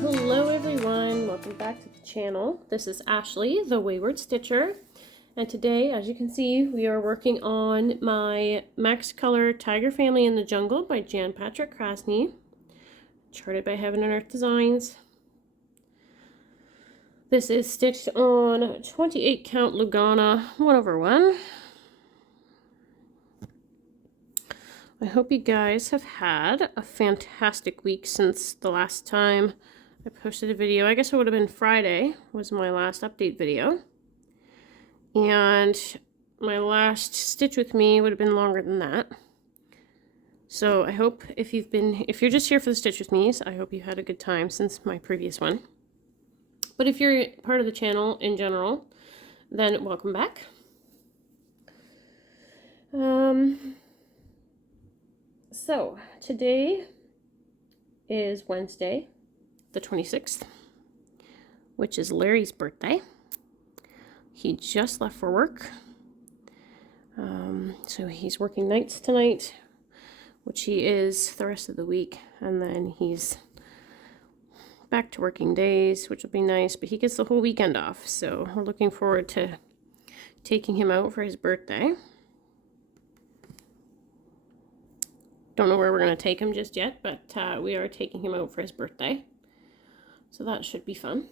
Hello everyone, welcome back to the channel. This is Ashley, the Wayward Stitcher, and today, as you can see, we are working on my Max Color Tiger Family in the Jungle by Patrik Krasny, charted by Heaven and Earth Designs. This is stitched on 28 count Lugana 1/1. I hope you guys have had a fantastic week since the last time I posted a video. I guess it would have been Friday was my last update video. And my last stitch with me would have been longer than that. So I hope if you're just here for the stitch with me's, I hope you had a good time since my previous one. But if you're part of the channel in general, then welcome back. So today is Wednesday, the 26th, which is Larry's birthday. He just left for work. So he's working nights tonight, which he is the rest of the week, and then he's back to working days, which will be nice, but he gets the whole weekend off, so we're looking forward to taking him out for his birthday. Don't know where we're going to take him just yet, but we are taking him out for his birthday, so that should be fun.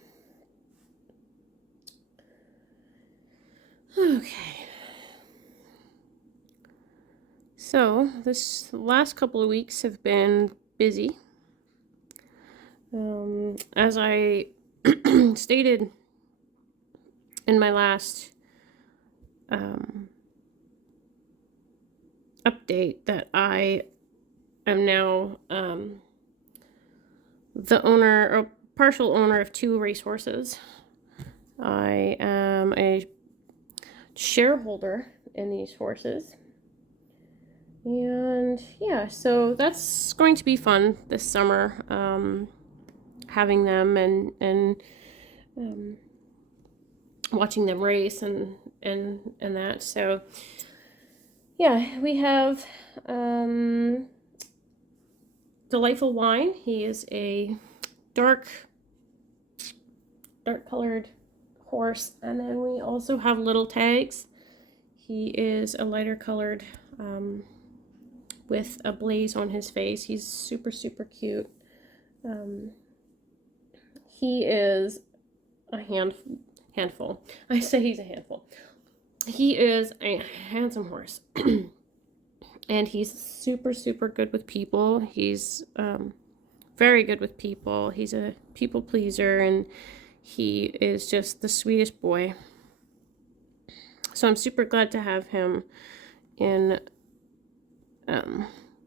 Okay, so this last couple of weeks have been busy. As I stated in my last update, that I am now the owner or partial owner of 2 racehorses. I am a shareholder in these horses, and yeah, so that's going to be fun this summer, having them and watching them race and that. So yeah, we have Delightful Wine. He is a dark colored horse, and then we also have Little Tags. He is a lighter colored with a blaze on his face. He's super cute. He is a handful. I say he's a handful. He is a handsome horse. And he's super good with people. He's very good with people. He's a people pleaser, and he is just the sweetest boy. So I'm super glad to have him in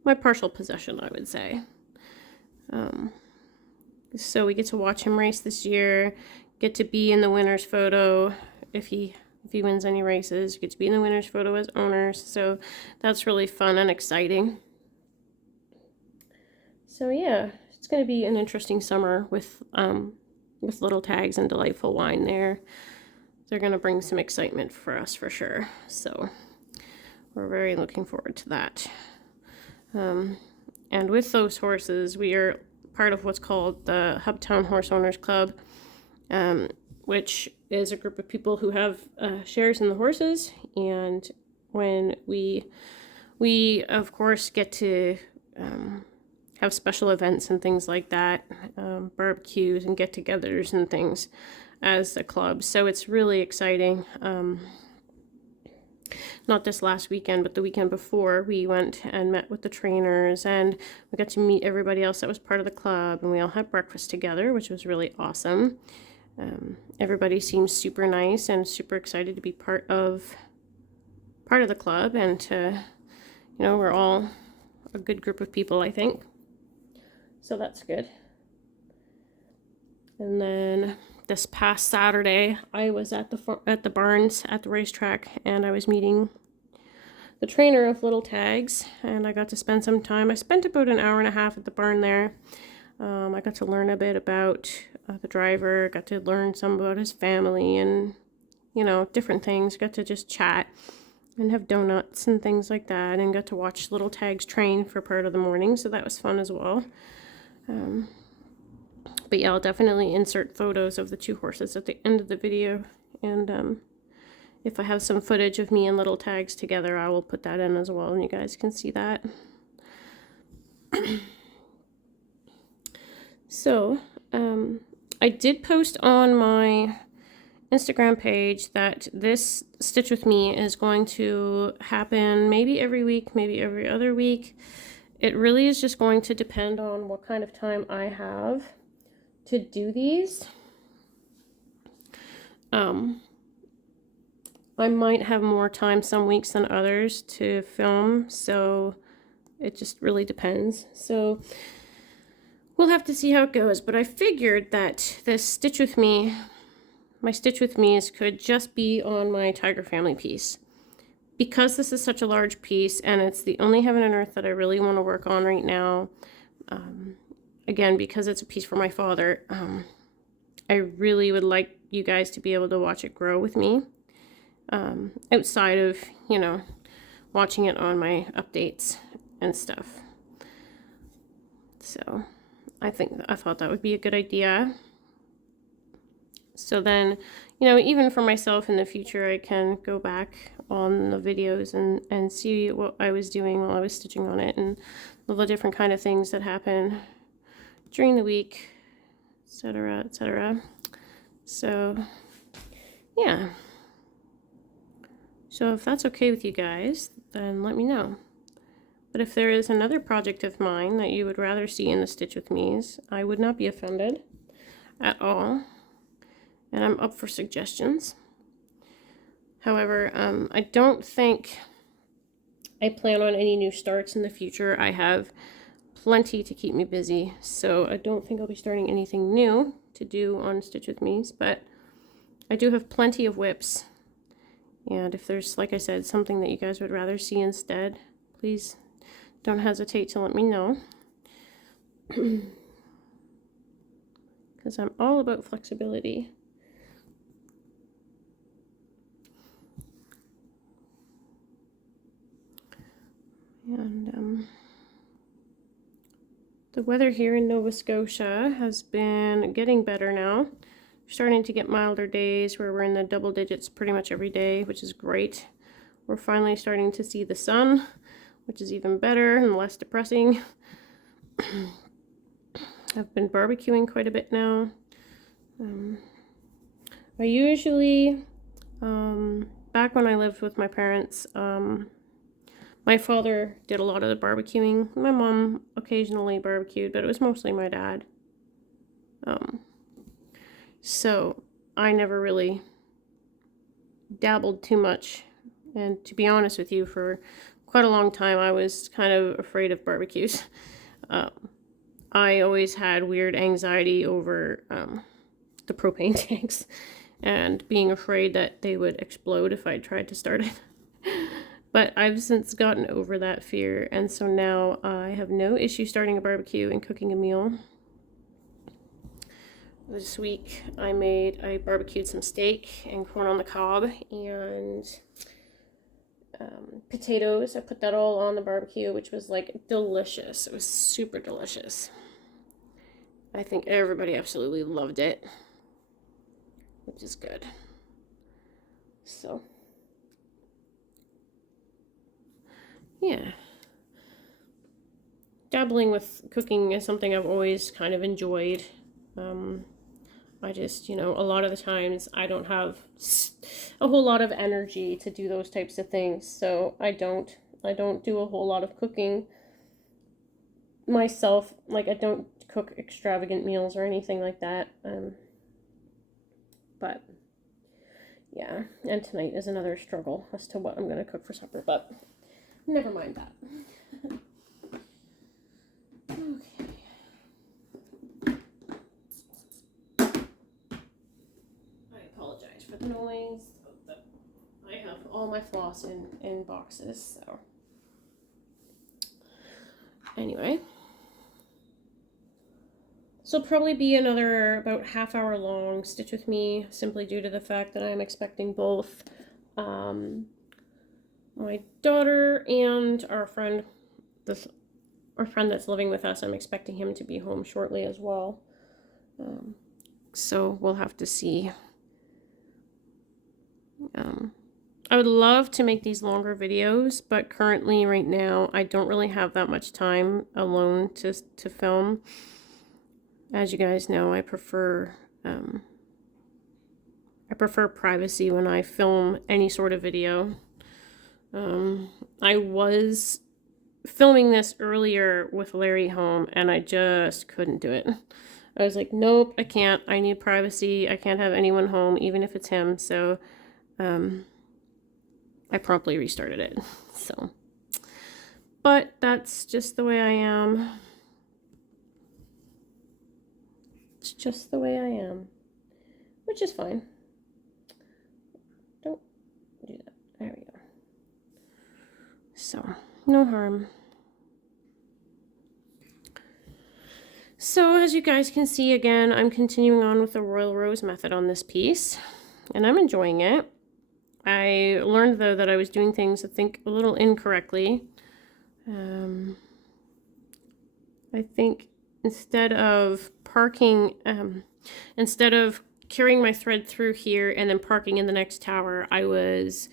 my partial possession, I would say. So we get to watch him race this year, get to be in the winner's photo if he wins any races, get to be in the winner's photo as owners. So that's really fun and exciting. So yeah, it's going to be an interesting summer with Little Tags and Delightful Wine there. They're going to bring some excitement for us for sure. So we're very looking forward to that. And with those horses, we are part of what's called the Hubtown Horse Owners Club, which is a group of people who have shares in the horses. And when we of course get to have special events and things like that, barbecues and get-togethers and things as a club. So it's really exciting. Not this last weekend, but the weekend before, we went and met with the trainers, and we got to meet everybody else that was part of the club, and we all had breakfast together, which was really awesome. Everybody seems super nice and super excited to be part of the club, and to, you know, we're all a good group of people, I think. So that's good. And then this past Saturday, I was at the barns at the racetrack, and I was meeting the trainer of Little Tags, and I got to spend some time. I spent about an hour and a half at the barn there. I got to learn a bit about the driver, got to learn some about his family, and, you know, different things. Got to just chat and have donuts and things like that, and got to watch Little Tags train for part of the morning, so that was fun as well. But yeah, I'll definitely insert photos of the 2 horses at the end of the video. And if I have some footage of me and little tags together, I will put that in as well, and you guys can see that. So, I did post on my Instagram page that this Stitch With Me is going to happen maybe every week, maybe every other week. It really is just going to depend on what kind of time I have to do these. I might have more time some weeks than others to film, so it just really depends. So we'll have to see how it goes, but I figured that this Stitch With Me, my Stitch With Me's could just be on my Tiger Family piece. Because this is such a large piece and it's the only Heaven and Earth that I really want to work on right now, again, because it's a piece for my father, I really would like you guys to be able to watch it grow with me, outside of, you know, watching it on my updates and stuff. So I thought that would be a good idea. So then, you know, even for myself in the future, I can go back on the videos and see what I was doing while I was stitching on it, and all the different kind of things that happen during the week, etc., etc. So yeah, so if that's okay with you guys, then let me know. But if there is another project of mine that you would rather see in the Stitch With Me's, I would not be offended at all, and I'm up for suggestions. However, I don't think I plan on any new starts in the future. I have plenty to keep me busy, so I don't think I'll be starting anything new to do on Stitch With Me's, but I do have plenty of whips. And if there's, like I said, something that you guys would rather see instead, please don't hesitate to let me know. Because I'm all about flexibility. And the weather here in Nova Scotia has been getting better now. We're starting to get milder days where we're in the double digits pretty much every day, which is great. We're finally starting to see the sun, which is even better and less depressing. I've been barbecuing quite a bit now. I usually, back when I lived with my parents, my father did a lot of the barbecuing. My mom occasionally barbecued, but it was mostly my dad. So I never really dabbled too much. And to be honest with you, for quite a long time, I was kind of afraid of barbecues. I always had weird anxiety over the propane tanks and being afraid that they would explode if I tried to start it. But I've since gotten over that fear, and so now I have no issue starting a barbecue and cooking a meal. This week I barbecued some steak and corn on the cob and potatoes. I put that all on the barbecue, which was like delicious. It was super delicious. I think everybody absolutely loved it, which is good. So yeah, dabbling with cooking is something I've always kind of enjoyed. I just, you know, a lot of the times I don't have a whole lot of energy to do those types of things, so I don't do a whole lot of cooking myself. Like, I don't cook extravagant meals or anything like that. But yeah, and tonight is another struggle as to what I'm gonna cook for supper, but never mind that. Okay. I apologize for the noise. I have all my floss in boxes, so anyway. So it'll probably be another about half-hour long Stitch With Me, simply due to the fact that I'm expecting both my daughter and our friend that's living with us. I'm expecting him to be home shortly as well. So we'll have to see. I would love to make these longer videos, but currently right now I don't really have that much time alone to film. As you guys know, I prefer privacy when I film any sort of video. I was filming this earlier with Larry home and I just couldn't do it. I was like, nope, I can't. I need privacy. I can't have anyone home, even if it's him. So I promptly restarted it. So, but that's just the way I am. It's just the way I am, which is fine. Don't do that. There we go. So, no harm. So, as you guys can see, again, I'm continuing on with the Royal Rose method on this piece, and I'm enjoying it. I learned, though, that I was doing things, I think, a little incorrectly. I think instead of carrying my thread through here and then parking in the next tower, I was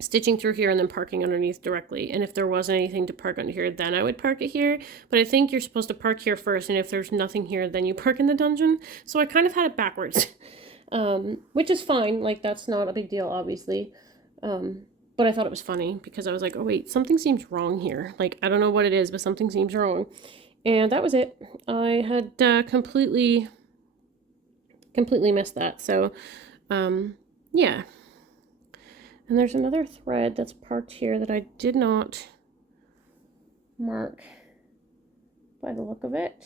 stitching through here and then parking underneath directly. And if there wasn't anything to park under here, then I would park it here. But I think you're supposed to park here first, and if there's nothing here, then you park in the dungeon. So I kind of had it backwards, which is fine. Like, that's not a big deal, obviously. But I thought it was funny because I was like, oh wait, something seems wrong here. Like, I don't know what it is, but something seems wrong. And that was it. I had completely missed that. So, yeah. And there's another thread that's parked here that I did not mark by the look of it.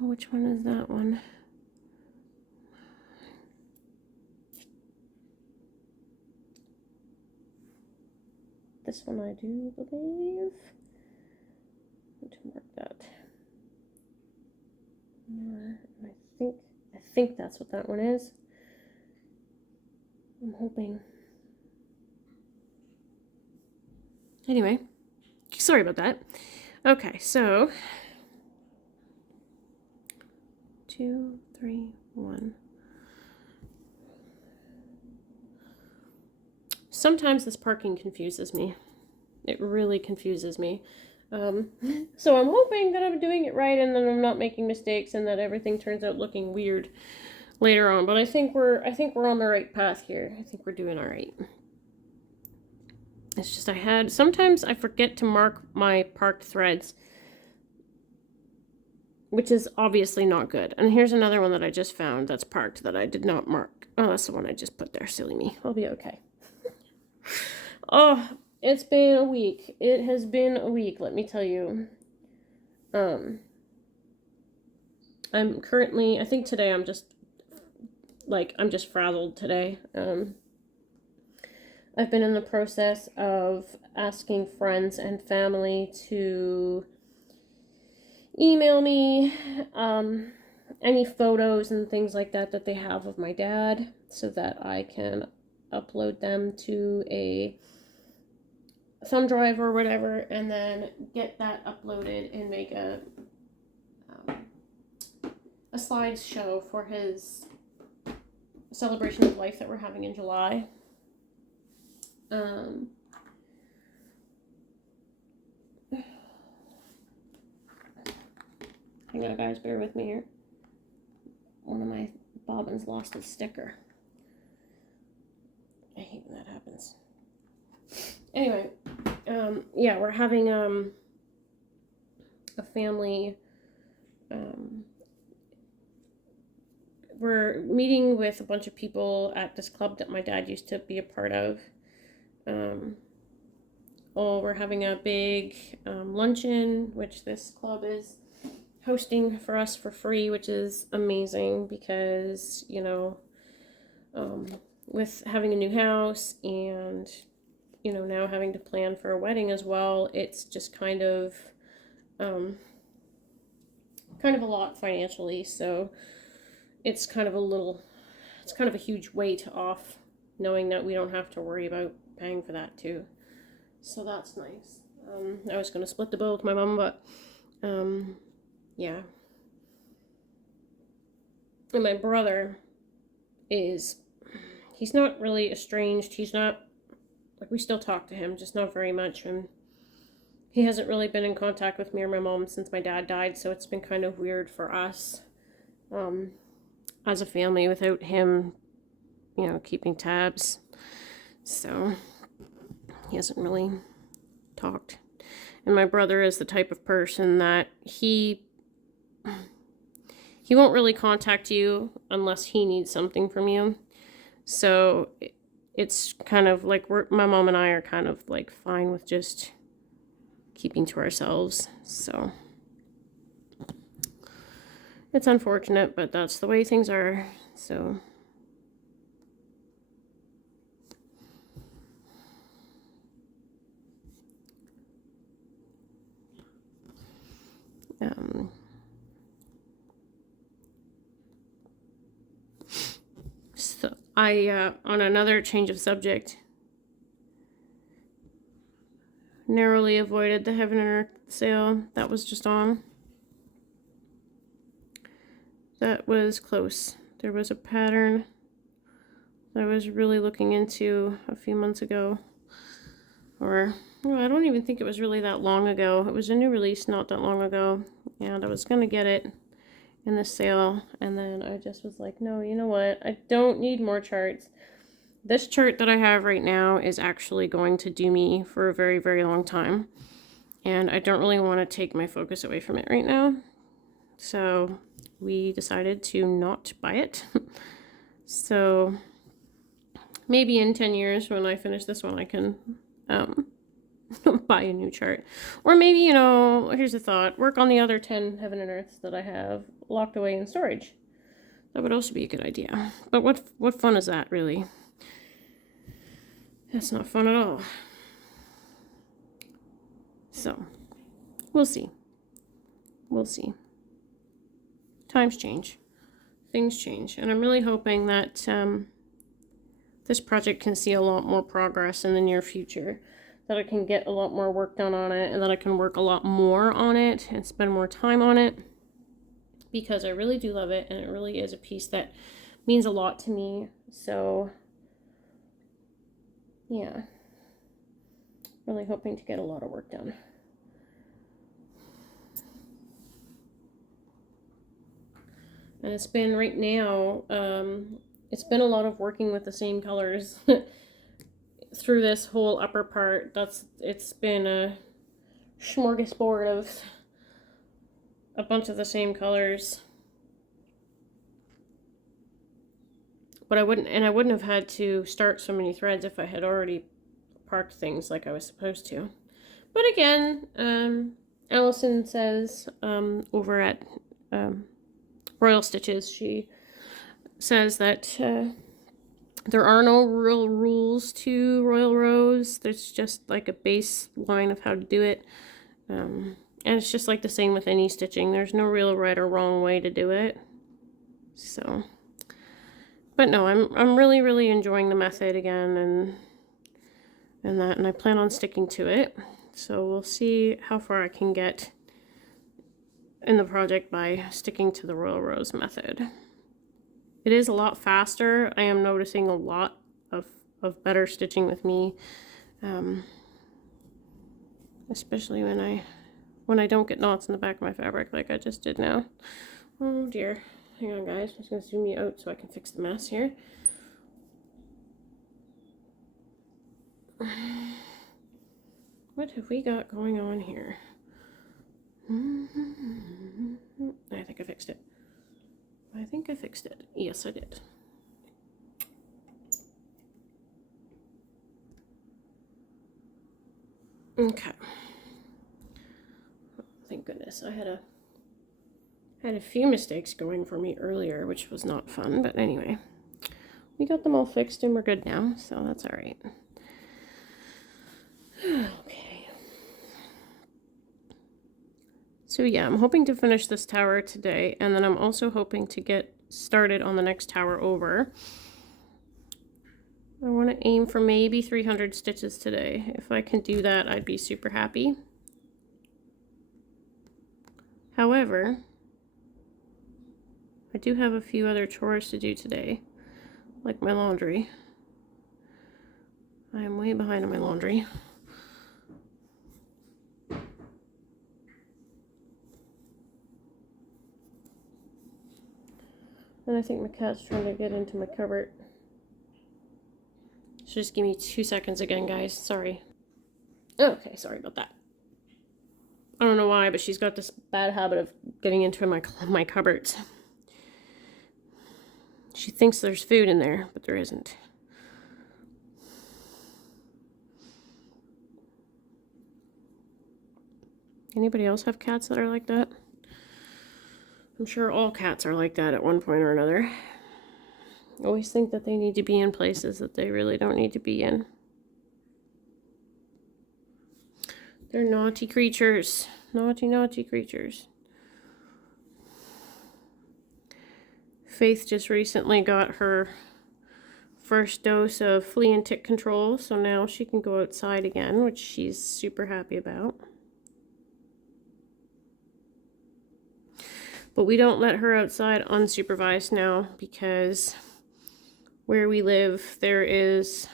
Which one is that one? This one I do believe. I need to mark that. I think that's what that one is. I'm hoping. Anyway, sorry about that. Okay, so 2, 3, 1. Sometimes this parking confuses me. It really confuses me. So I'm hoping that I'm doing it right and that I'm not making mistakes and that everything turns out looking weird later on. But I think we're on the right path here. I think we're doing all right. It's just sometimes I forget to mark my parked threads, which is obviously not good. And here's another one that I just found that's parked that I did not mark. Oh, that's the one I just put there. Silly me. I'll be okay. Oh, it's been a week. It has been a week, let me tell you. I'm currently, I think today I'm just frazzled today. I've been in the process of asking friends and family to email me any photos and things like that that they have of my dad so that I can upload them to a thumb drive or whatever, and then get that uploaded and make a slideshow for his celebration of life that we're having in July. Hang on, guys, bear with me here. One of my bobbins lost its sticker. I hate when that happens. Anyway, yeah, we're having a family. We're meeting with a bunch of people at this club that my dad used to be a part of. We're having a big luncheon, which this club is hosting for us for free, which is amazing because, you know, with having a new house and, you know, now having to plan for a wedding as well, it's just kind of a lot financially. So it's kind of a huge weight off knowing that we don't have to worry about paying for that too. So that's nice. I was going to split the bill with my mom, but yeah. And my brother he's not really estranged. He's not, like, we still talk to him, just not very much. And he hasn't really been in contact with me or my mom since my dad died, so it's been kind of weird for us as a family without him, you know, keeping tabs. So he hasn't really talked. And my brother is the type of person that he won't really contact you unless he needs something from you. So it's kind of like my mom and I are kind of like fine with just keeping to ourselves. So it's unfortunate, but that's the way things are. So so I on another change of subject, narrowly avoided the Heaven and Earth sale that was just on. That was close. There was a pattern that I was really looking into a few months ago. Or, well, I don't even think it was really that long ago. It was a new release not that long ago. And I was going to get it in the sale. And then I just was like, no, you know what? I don't need more charts. This chart that I have right now is actually going to do me for a very, very long time. And I don't really want to take my focus away from it right now. So we decided to not buy it. So maybe in 10 years when I finish this one, I can buy a new chart. Or maybe, you know, here's a thought, work on the other 10 Heaven and Earths that I have locked away in storage. That would also be a good idea. But what fun is that, really? That's not fun at all. So, we'll see. We'll see. Times change. Things change. And I'm really hoping that this project can see a lot more progress in the near future. That I can get a lot more work done on it, and that I can work a lot more on it and spend more time on it. Because I really do love it, and it really is a piece that means a lot to me. So, yeah. Really hoping to get a lot of work done. And it's been right now, it's been a lot of working with the same colors through this whole upper part. It's been a smorgasbord of a bunch of the same colors. But I wouldn't have had to start so many threads if I had already parked things like I was supposed to. But again, Allison says over at Royal Stitches, she says that there are no real rules to Royal Rose. There's just like a baseline of how to do it. And it's just like the same with any stitching. There's no real right or wrong way to do it. So, but no, I'm really, really enjoying the method again and I plan on sticking to it. So we'll see how far I can get in the project by sticking to the Royal Rose method. It is a lot faster. I am noticing a lot of better stitching with me, especially when I don't get knots in the back of my fabric like I just did now. Oh dear. Hang on, guys. I'm just going to zoom you out so I can fix the mess here. What have we got going on here? I think I fixed it. I think I fixed it. Yes, I did. Okay. Thank goodness. I had a few mistakes going for me earlier, which was not fun, but anyway. We got them all fixed and we're good now, so that's all right. Okay. So yeah, I'm hoping to finish this tower today, and then I'm also hoping to get started on the next tower over. I want to aim for maybe 300 stitches today. If I can do that, I'd be super happy. However, I do have a few other chores to do today, like my laundry. I am way behind on my laundry. And I think my cat's trying to get into my cupboard. So just give me 2 seconds again, guys. Sorry. Okay, sorry about that. I don't know why, but she's got this bad habit of getting into my cupboards. She thinks there's food in there, but there isn't. Anybody else have cats that are like that? I'm sure all cats are like that at one point or another. Always think that they need to be in places that they really don't need to be in. They're naughty creatures. Naughty, naughty creatures. Faith just recently got her first dose of flea and tick control, so now she can go outside again, which she's super happy about. But we don't let her outside unsupervised now because where we live, there's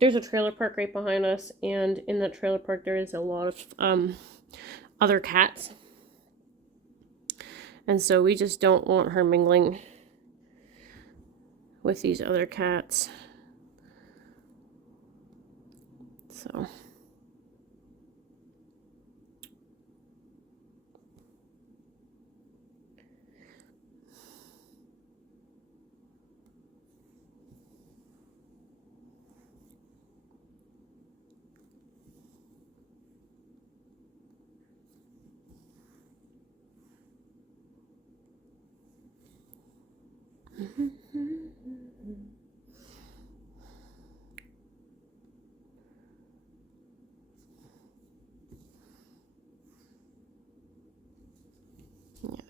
a trailer park right behind us, and in that trailer park there is a lot of other cats. And so we just don't want her mingling with these other cats. So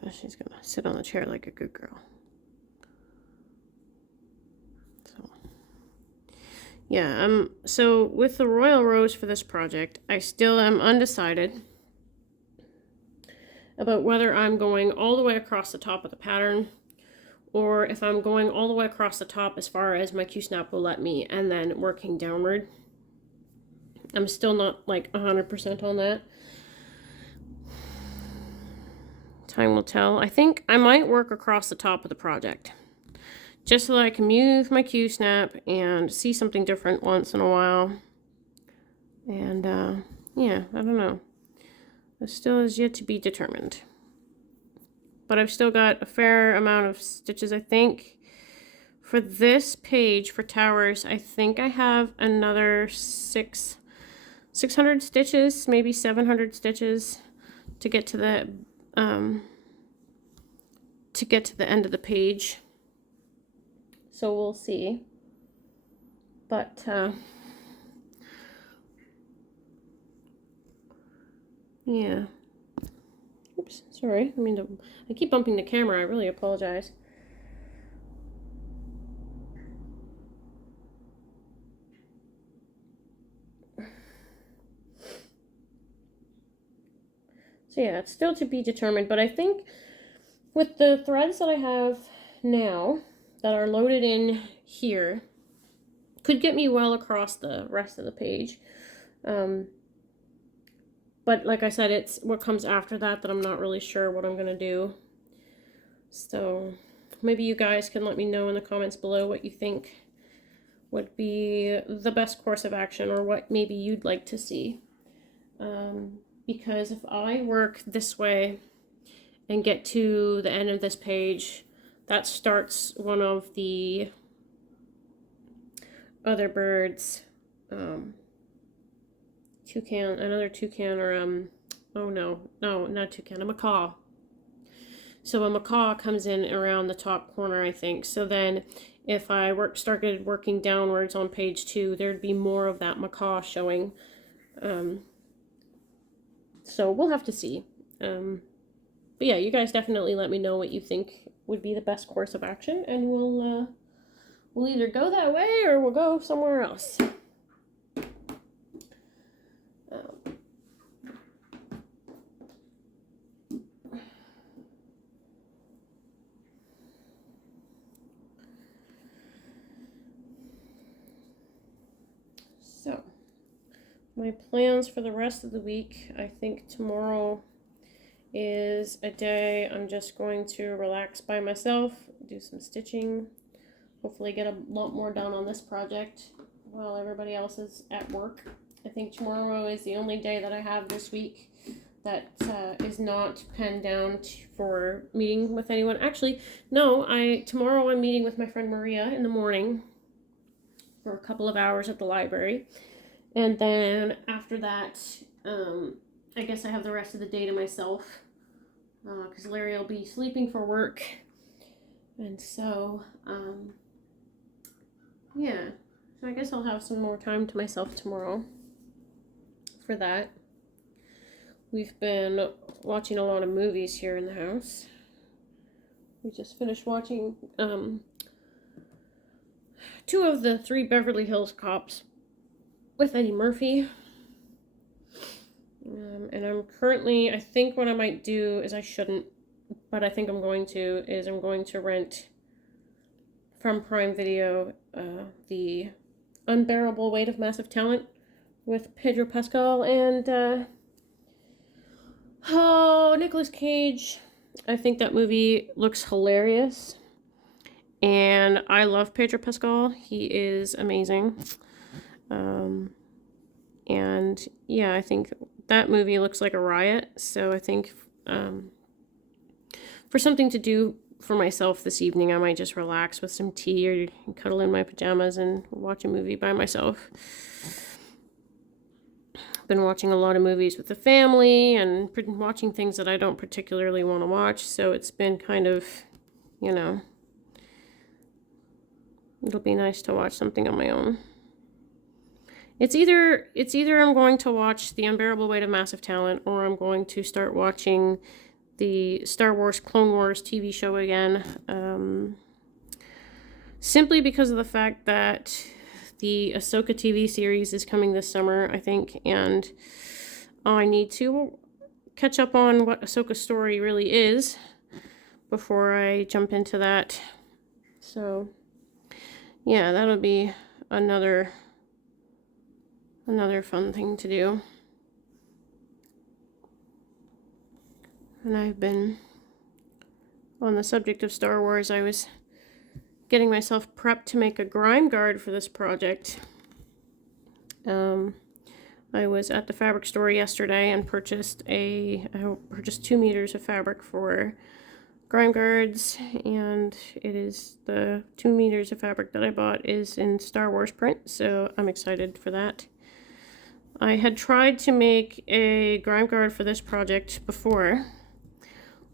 yeah, she's gonna sit on the chair like a good girl. So yeah, so with the Royal Rose for this project, I still am undecided about whether I'm going all the way across the top of the pattern or if I'm going all the way across the top as far as my Q-snap will let me and then working downward. I'm still not like 100% on that. Time will tell. I think I might work across the top of the project just so that I can move my Q-snap and see something different once in a while. And yeah, I don't know. It still is yet to be determined. But I've still got a fair amount of stitches, I think. For this page, for towers, I think I have another 600 stitches, maybe 700 stitches to get to the end of the page. So we'll see. But yeah. Oops, sorry. I keep bumping the camera. I really apologize. So yeah, it's still to be determined, but I think with the threads that I have now that are loaded in here, could get me well across the rest of the page. But like I said, it's what comes after that I'm not really sure what I'm going to do. So maybe you guys can let me know in the comments below what you think would be the best course of action or what maybe you'd like to see. Because if I work this way and get to the end of this page, that starts one of the other birds, another toucan, or oh no, not toucan, a macaw. So a macaw comes in around the top corner, I think. So then if I started working downwards on page 2, there'd be more of that macaw showing. So we'll have to see. But yeah, you guys definitely let me know what you think would be the best course of action, and we'll either go that way or we'll go somewhere else. So, my plans for the rest of the week, I think tomorrow is a day I'm just going to relax by myself, do some stitching, hopefully get a lot more done on this project while everybody else is at work. I think tomorrow is the only day that I have this week that is not pinned down for meeting with anyone. Actually, no, tomorrow I'm meeting with my friend Maria in the morning for a couple of hours at the library. And then after that, I guess I have the rest of the day to myself because Larry will be sleeping for work. And so, yeah. So I guess I'll have some more time to myself tomorrow for that. We've been watching a lot of movies here in the house. We just finished watching 2 of the 3 Beverly Hills Cops with Eddie Murphy. And I'm currently, I think what I might do is, I shouldn't, but I think I'm going to rent from Prime Video the Unbearable Weight of Massive Talent with Pedro Pascal and Nicolas Cage. I think that movie looks hilarious. And I love Pedro Pascal. He is amazing. And yeah, I think that movie looks like a riot. So I think for something to do for myself this evening, I might just relax with some tea or cuddle in my pajamas and watch a movie by myself. Been watching a lot of movies with the family and watching things that I don't particularly want to watch. So it's been kind of, you know, it'll be nice to watch something on my own. It's either I'm going to watch The Unbearable Weight of Massive Talent, or I'm going to start watching the Star Wars Clone Wars TV show again. Simply because of the fact that the Ahsoka TV series is coming this summer, I think, and I need to catch up on what Ahsoka's story really is before I jump into that. So, yeah, that'll be another fun thing to do. And I've been, on the subject of Star Wars, I was getting myself prepped to make a grime guard for this project. I was at the fabric store yesterday and purchased 2 meters of fabric for grime guards, and it is the 2 meters of fabric that I bought is in Star Wars print, so I'm excited for that. I had tried to make a grime guard for this project before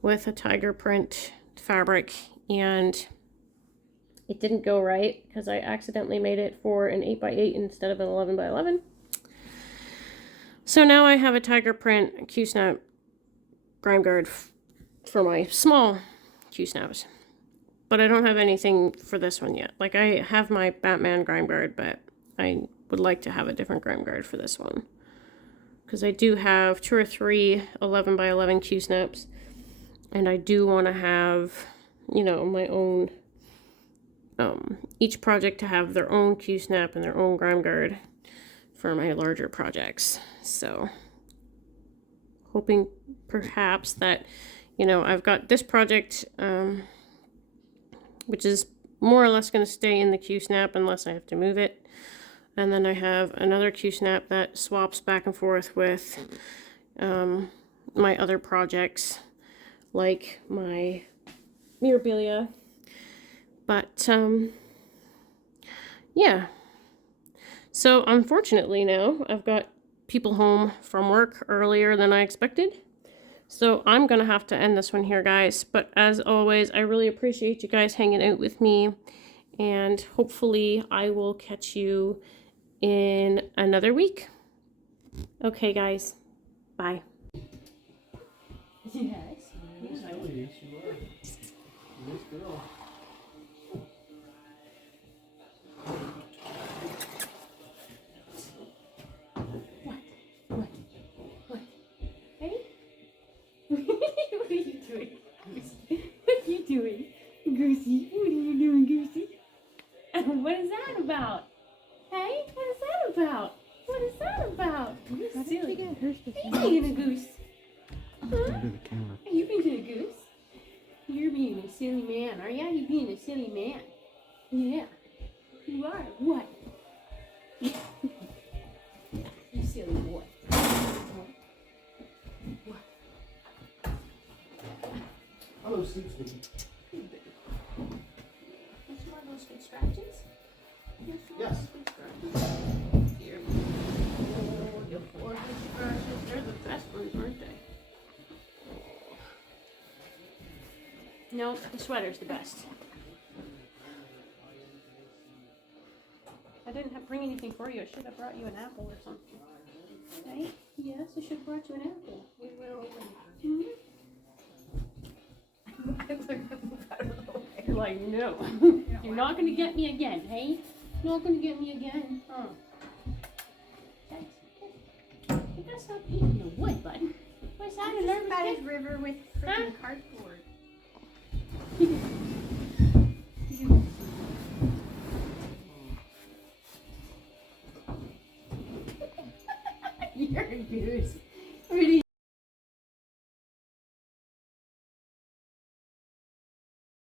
with a tiger print fabric, and it didn't go right because I accidentally made it for an 8x8 instead of an 11x11. So now I have a tiger print Q-snap grime guard for my small Q-snaps, but I don't have anything for this one yet. Like, I have my Batman grime guard, but I would like to have a different grime guard for this one, because I do have 2 or 3 11x11 Q-snaps, and I do want to have, you know, my own, each project to have their own Q-snap and their own grime guard for my larger projects. So hoping perhaps that, you know, I've got this project, which is more or less going to stay in the Q-snap unless I have to move it. And then I have another Q-snap that swaps back and forth with my other projects, like my Mirabilia. But, yeah. So, unfortunately now, I've got people home from work earlier than I expected. So, I'm going to have to end this one here, guys. But, as always, I really appreciate you guys hanging out with me. And hopefully, I will catch you in another week. Okay, guys. Bye. Yes. Yes, you are. Nice girl. out. You're How did silly. you get hers to Are you being a goose? Huh? under the camera? Are you being a goose? You're being a silly man, are ya? You're being a silly man. Yeah. You are. What? You silly boy. What? Hello, Sleep Sleepy. That's one of those good scratches? Yes. Here. Oh, your forehead scratches. They're the best ones, aren't they? No, the sweater's the best. I didn't bring anything for you. I should have brought you an apple or something. Right? Yes, I should have brought you an apple. We will Hmm? You're like, no. You're not going to get me again, hey? Not going to get me again. Huh. You gotta stop eating the wood, bud. What's that? A nervous about kid? his river with freaking cardboard. You're a goose.